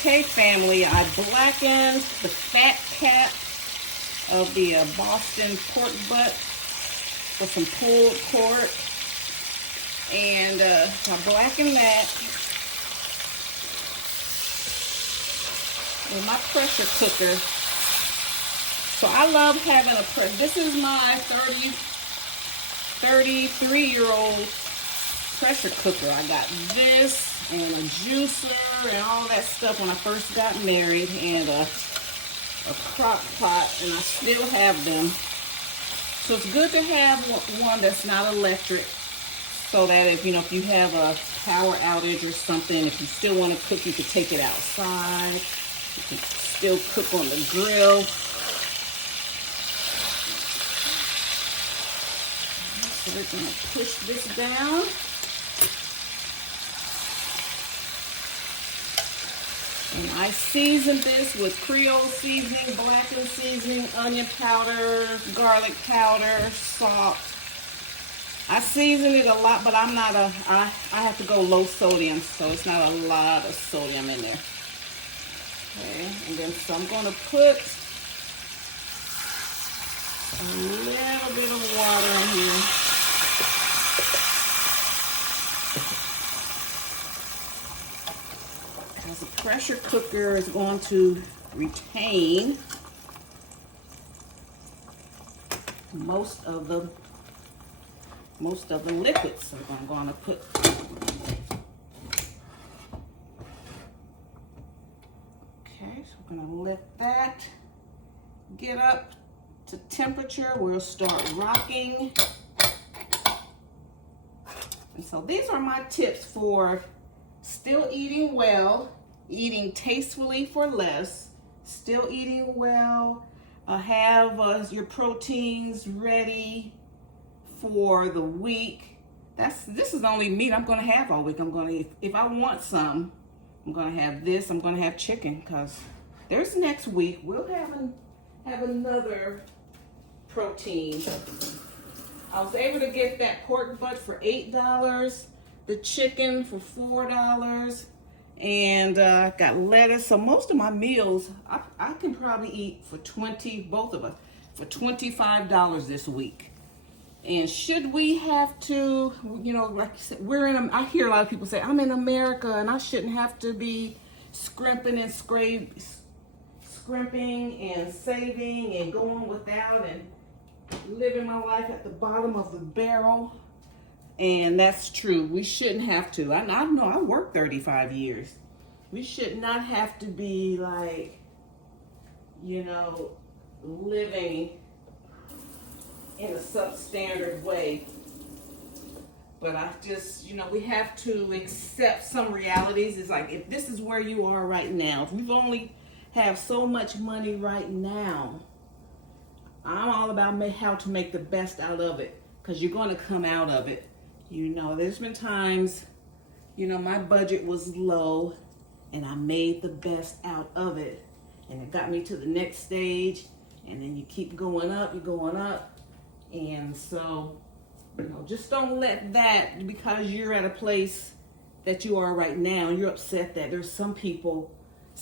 Okay, family, I blackened the fat cap of the Boston pork butt with some pulled pork, and I blackened that with my pressure cooker. So I love having a pressure. This is my 33-year-old pressure cooker. I got this and a juicer and all that stuff when I first got married, and a crock pot, and I still have them. So it's good to have one that's not electric, so that if you have a power outage or something, if you still want to cook, you can take it outside. You can still cook on the grill. So we're going to push this down. And I seasoned this with Creole seasoning, blackened seasoning, onion powder, garlic powder, salt. I seasoned it a lot, but I'm not I have to go low sodium, so it's not a lot of sodium in there. Okay, and then so I'm going to put a little bit of water in here. The pressure cooker is going to retain most of the liquids. So I'm going to put so we're going to let that get up to temperature. We'll start rocking. And so these are my tips for still eating well, eating tastefully for less, still eating well, have your proteins ready for the week. This is the only meat I'm going to have all week. If I want some, I'm going to have this. I'm going to have chicken, because there's next week we'll have another protein. I was able to get that pork butt for $8. The chicken for $4, and got lettuce. So most of my meals I can probably eat for both of us, for $25 this week. And should we have to, like you said, I hear a lot of people say, I'm in America and I shouldn't have to be scrimping and saving and going without and living my life at the bottom of the barrel. And that's true. We shouldn't have to. I know I worked 35 years. We should not have to be like, living in a substandard way. But I just, we have to accept some realities. It's like, if this is where you are right now, if we've only have so much money right now, I'm all about how to make the best out of it, because you're going to come out of it. There's been times, my budget was low and I made the best out of it. And it got me to the next stage, and then you keep going up, you're going up. And so, just don't let that, because you're at a place that you are right now and you're upset that there's some people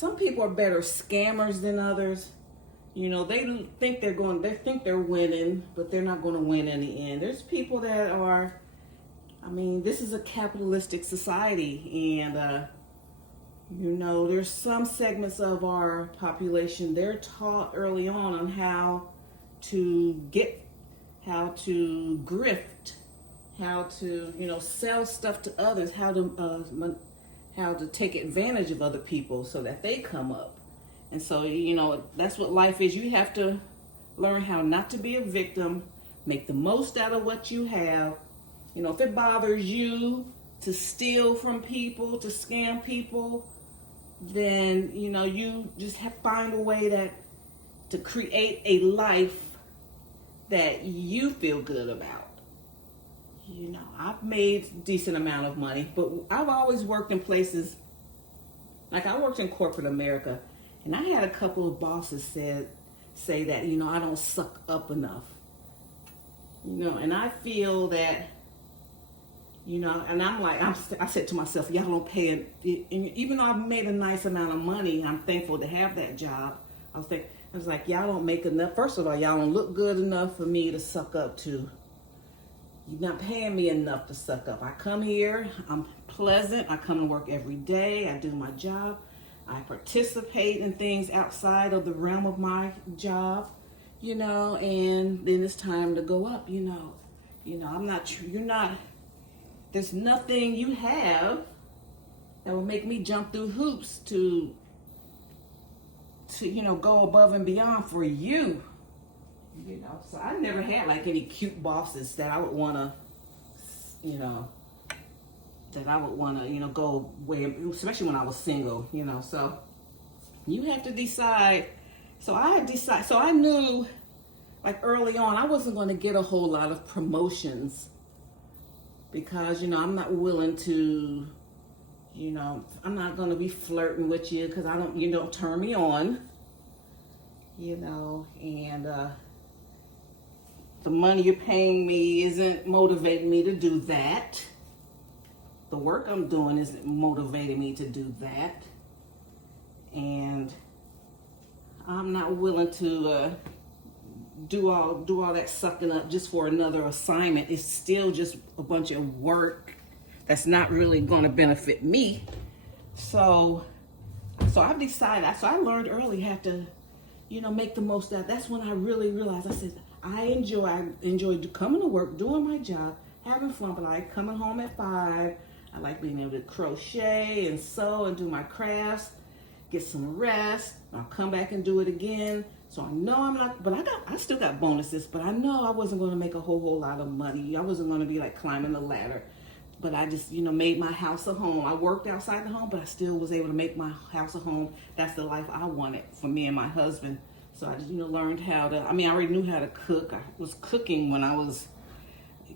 are better scammers than others. They think they're winning, but they're not going to win in the end. There's people that are, this is a capitalistic society, and there's some segments of our population, they're taught early on how to grift, how to sell stuff to others, how to take advantage of other people so that they come up. And so that's what life is. You have to learn how not to be a victim, make the most out of what you have. If it bothers you to steal from people, to scam people, then you just have to find a way to create a life that you feel good about. I've made a decent amount of money, but I've always worked in places, like I worked in corporate America, and I had a couple of bosses say that, I don't suck up enough. And I feel that, You know, and I'm like, I said to myself, y'all don't pay it. Even though I've made a nice amount of money, I'm thankful to have that job. I was like, y'all don't make enough. First of all, y'all don't look good enough for me to suck up to. You're not paying me enough to suck up. I come here, I'm pleasant. I come to work every day. I do my job. I participate in things outside of the realm of my job, you know, and then it's time to go up, you know. You know, you're not, there's nothing you have that will make me jump through hoops to you know, go above and beyond for you. You know, so I never had like any cute bosses that I would want to, you know, go way, especially when I was single, you know. So you have to decide. So I knew like early on I wasn't going to get a whole lot of promotions because, you know, I'm not willing to, you know, I'm not going to be flirting with you because you don't turn me on, you know, and the money you're paying me isn't motivating me to do that. The work I'm doing isn't motivating me to do that. And I'm not willing to do all that sucking up just for another assignment. It's still just a bunch of work that's not really going to benefit me. So I've decided. So I learned early how to, you know, make the most out. That's when I really realized. I said I enjoy coming to work, doing my job, having fun. But I like coming home at 5. I like being able to crochet and sew and do my crafts, get some rest. I'll come back and do it again. So I know I'm not, but I still got bonuses, but I know I wasn't going to make a whole lot of money. I wasn't going to be like climbing the ladder, but I just, you know, made my house a home. I worked outside the home, but I still was able to make my house a home. That's the life I wanted for me and my husband. So I just, you know, learned how to, I mean, I already knew how to cook. I was cooking when I was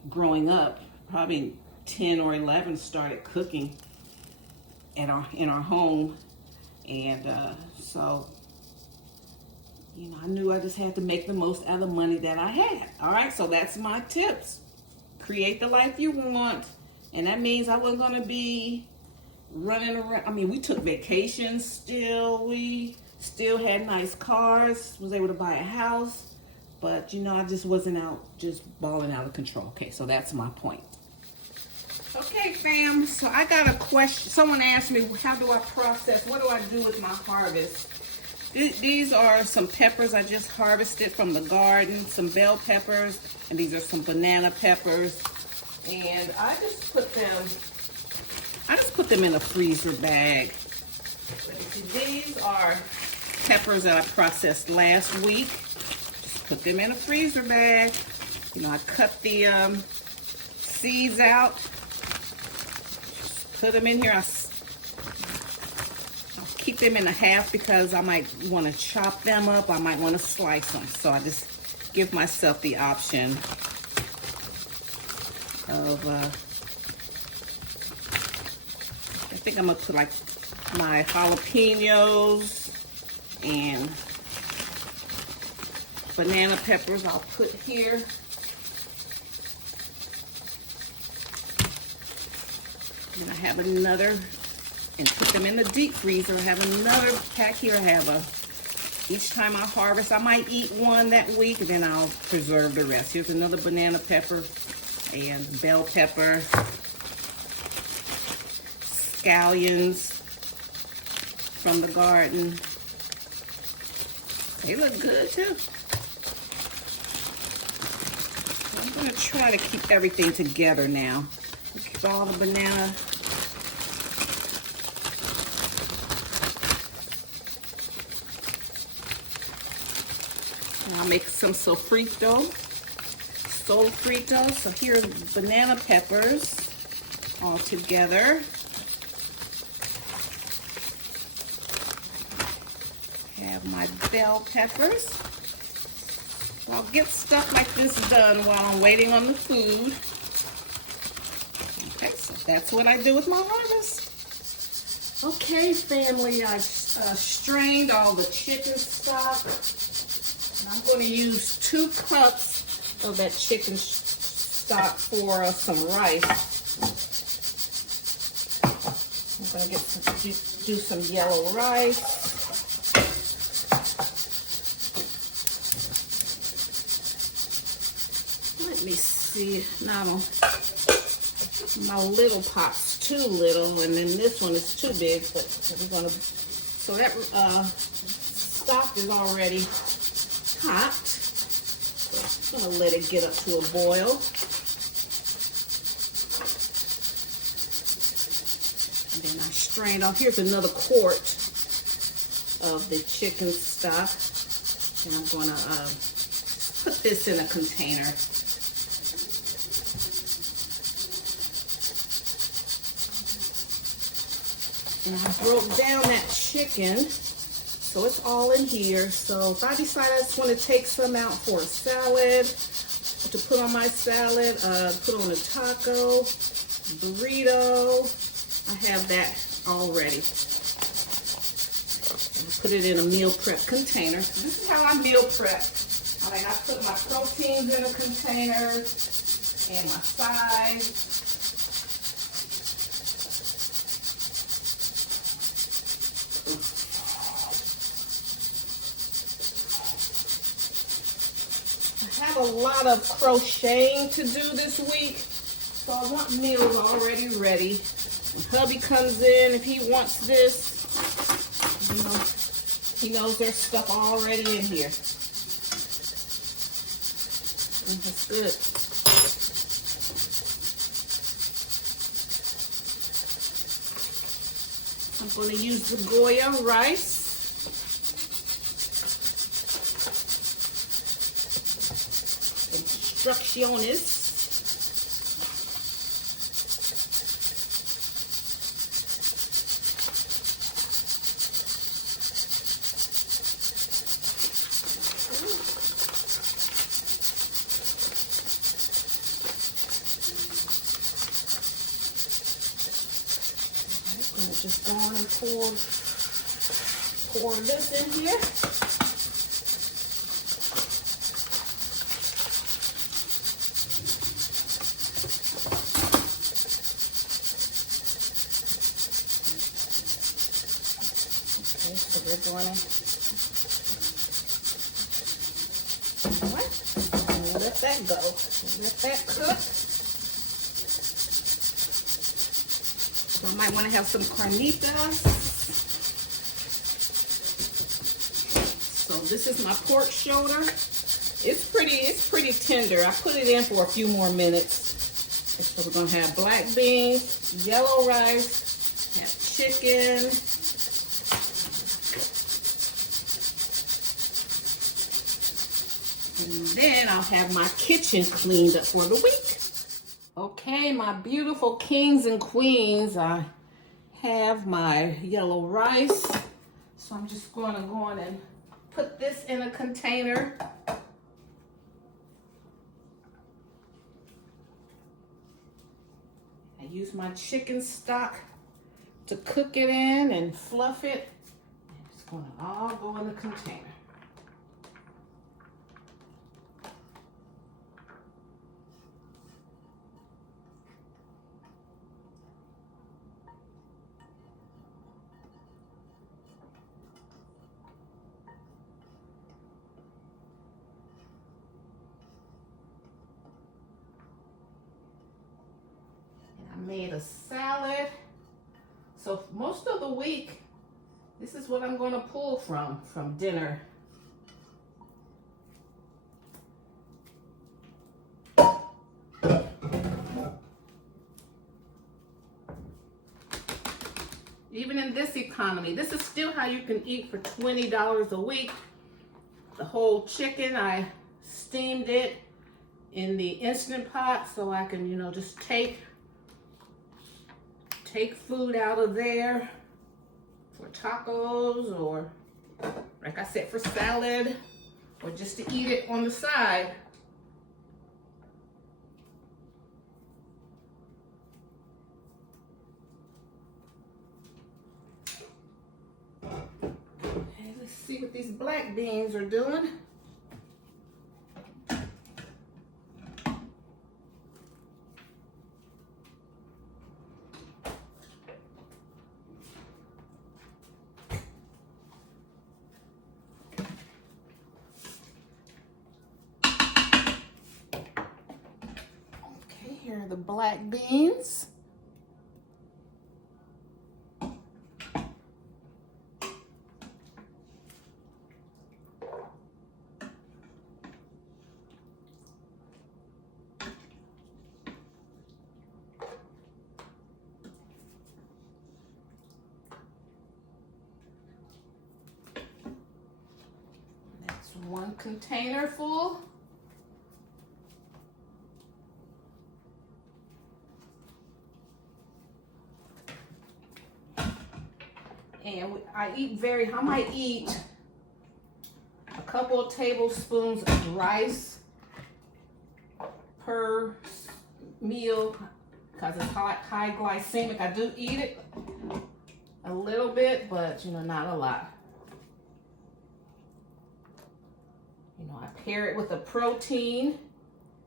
growing up, probably 10 or 11, started cooking in our home. And so, you know, I knew I just had to make the most out of the money that I had. All right, so that's my tips. Create the life you want. And that means I wasn't going to be running around. I mean, we took vacations still. We still had nice cars, was able to buy a house. But, you know, I just wasn't out just balling out of control. Okay, so that's my point. Okay, fam, so I got a question. Someone asked me, how do I process, what do I do with my harvest? These are some peppers I just harvested from the garden, some bell peppers, and these are some banana peppers. And I just put them in a freezer bag. These are peppers that I processed last week. Just put them in a freezer bag. You know, I cut the seeds out. Put them in here. I'll keep them in a half because I might want to chop them up. I might want to slice them. So I just give myself the option of, I think I'm going to put like my jalapenos and banana peppers I'll put here. And I have another, and put them in the deep freezer. I have another pack here. I have each time I harvest, I might eat one that week, and then I'll preserve the rest. Here's another banana pepper and bell pepper. Scallions from the garden. They look good too. I'm gonna try to keep everything together now. Keep all the banana. I'll make some sofrito. So here's banana peppers all together. Have my bell peppers. So I'll get stuff like this done while I'm waiting on the food. Okay, so that's what I do with my harvest. Okay, family, I've strained all the chicken stock. I'm going to use 2 cups of that chicken stock for some rice. So I get to do some yellow rice. Let me see. Now my little pot's too little, and then this one is too big. But we're gonna. So that stock is already hot. So I'm gonna let it get up to a boil. And then I strained off. Here's another quart of the chicken stock, and I'm gonna put this in a container. And I broke down that chicken, so it's all in here. So if I decide I just want to take some out for a salad, to put on my salad, put on a taco, burrito, I have that already. Put it in a meal prep container. So this is how I meal prep. I mean, I put my proteins in a container and my sides. I have a lot of crocheting to do this week, so I want meals already ready. When hubby comes in, if he wants this, you know, he knows there's stuff already in here. And that's good. I'm going to use the Goya rice. Instrucciones. Just go on and pour this in here. Okay, so we're going to let that go. Let that cook. I might want to have some carnitas. So this is my pork shoulder. It's pretty tender. I put it in for a few more minutes. So we're gonna have black beans, yellow rice, have chicken. And then I'll have my kitchen cleaned up for the week. Okay, my beautiful kings and queens, I have my yellow rice. So I'm just going to go on and put this in a container. I use my chicken stock to cook it in and fluff it. And it's going to all go in the container. Made a salad. So most of the week, this is what I'm going to pull from dinner. Even in this economy, this is still how you can eat for $20 a week. The whole chicken, I steamed it in the Instant Pot so I can, you know, just take food out of there for tacos, or like I said, for salad, or just to eat it on the side. Okay, let's see what these black beans are doing. Here are the black beans. That's one container full. And I might eat a couple of tablespoons of rice per meal because it's high glycemic. I do eat it a little bit, but not a lot. I pair it with a protein,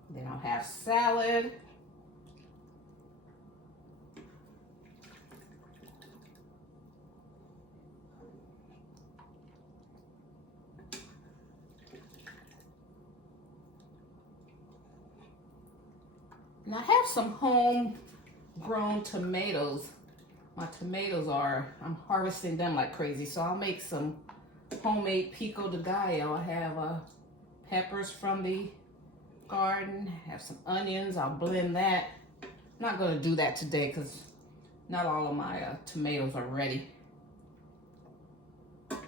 then I'll have salad. And I have some homegrown tomatoes. My tomatoes I'm harvesting them like crazy. So I'll make some homemade pico de gallo. I have peppers from the garden, have some onions. I'll blend that. I'm not gonna do that today because not all of my tomatoes are ready. Okay,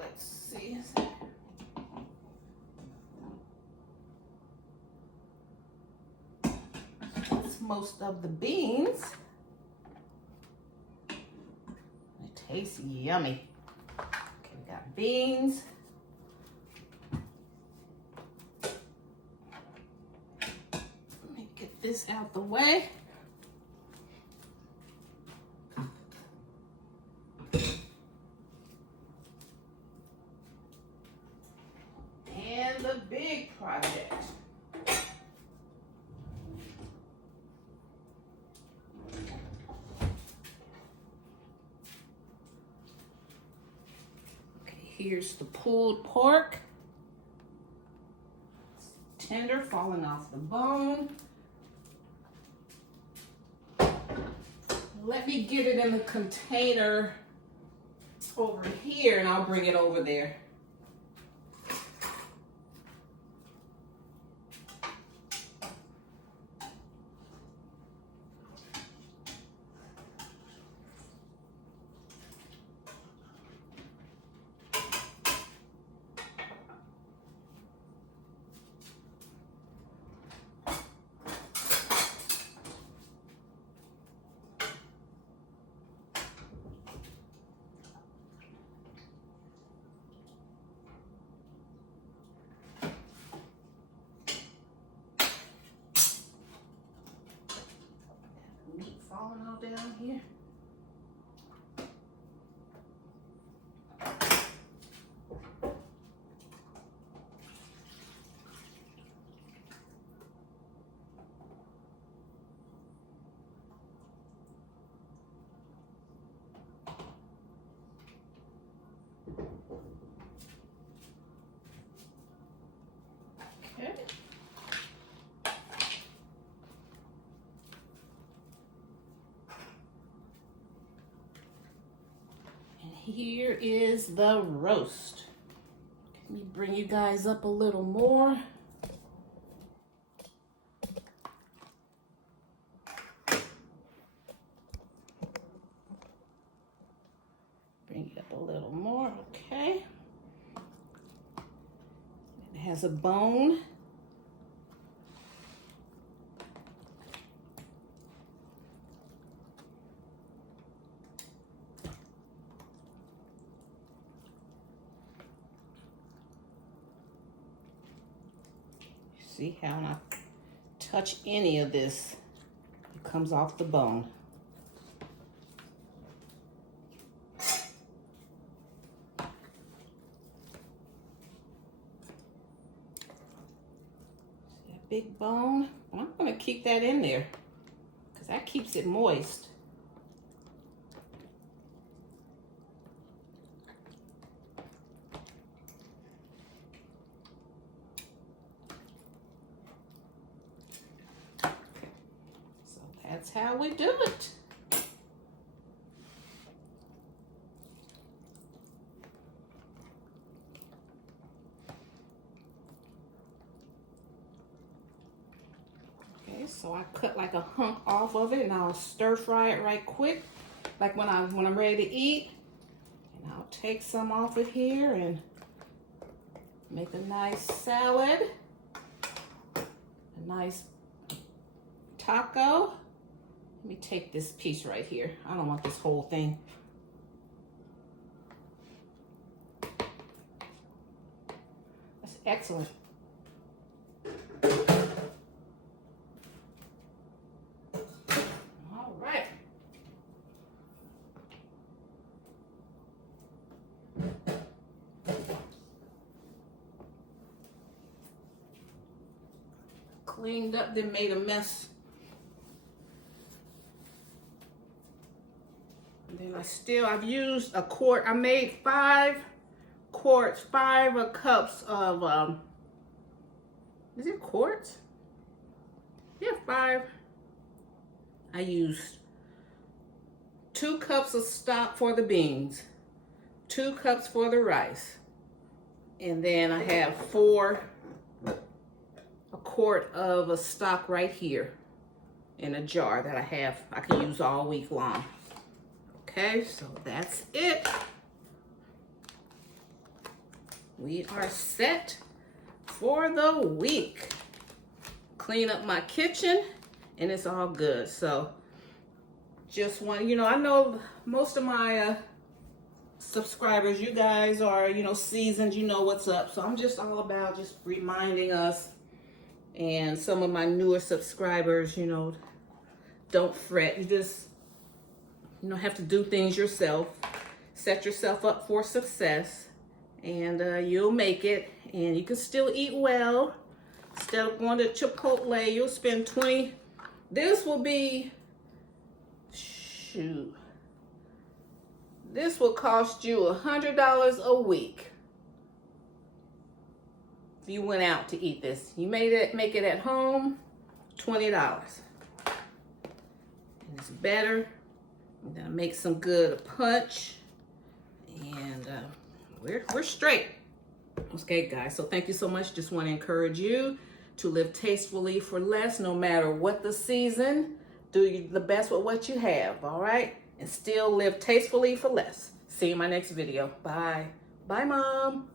let's see. That's most of the beans. It tastes yummy. Okay, we got beans. Let me get this out the way. And the big project. Here's the pulled pork. It's tender, falling off the bone. Let me get it in the container over here and I'll bring it over there. Falling all down here. Okay. Here is the roast. Let me bring you guys up a little more. Bring it up a little more, okay. It has a bone. See how when I touch any of this, it comes off the bone. See that big bone? I'm going to keep that in there because that keeps it moist. That's how we do it. Okay, so I cut like a hunk off of it, and I'll stir fry it right quick, like when I'm ready to eat. And I'll take some off of here and make a nice salad, a nice taco. Let me take this piece right here. I don't want this whole thing. That's excellent. All right. Cleaned up, then made a mess. And then I've used a quart. I made 5 quarts, 5 cups of, is it quarts? Yeah, 5. I used 2 cups of stock for the beans, 2 cups for the rice, and then I have a quart of a stock right here in a jar that I can use all week long. Okay, so that's it. We are set for the week. Clean up my kitchen and it's all good. So just want, you know, I know most of my subscribers, you guys are, you know, seasoned, you know what's up. So I'm just all about just reminding us, and some of my newer subscribers, you know, don't fret. You just, you know, have to do things yourself. Set yourself up for success, and you'll make it. And you can still eat well. Instead of going to Chipotle, you'll spend 20. This will be, shoot, this will cost you $100 a week if you went out to eat this. You make it at home, $20. And it's better. I'm gonna make some good punch, and we're straight. Okay, guys, so thank you so much. Just want to encourage you to live tastefully for less, no matter what the season. Do the best with what you have, all right? And still live tastefully for less. See you in my next video. Bye. Bye, Mom.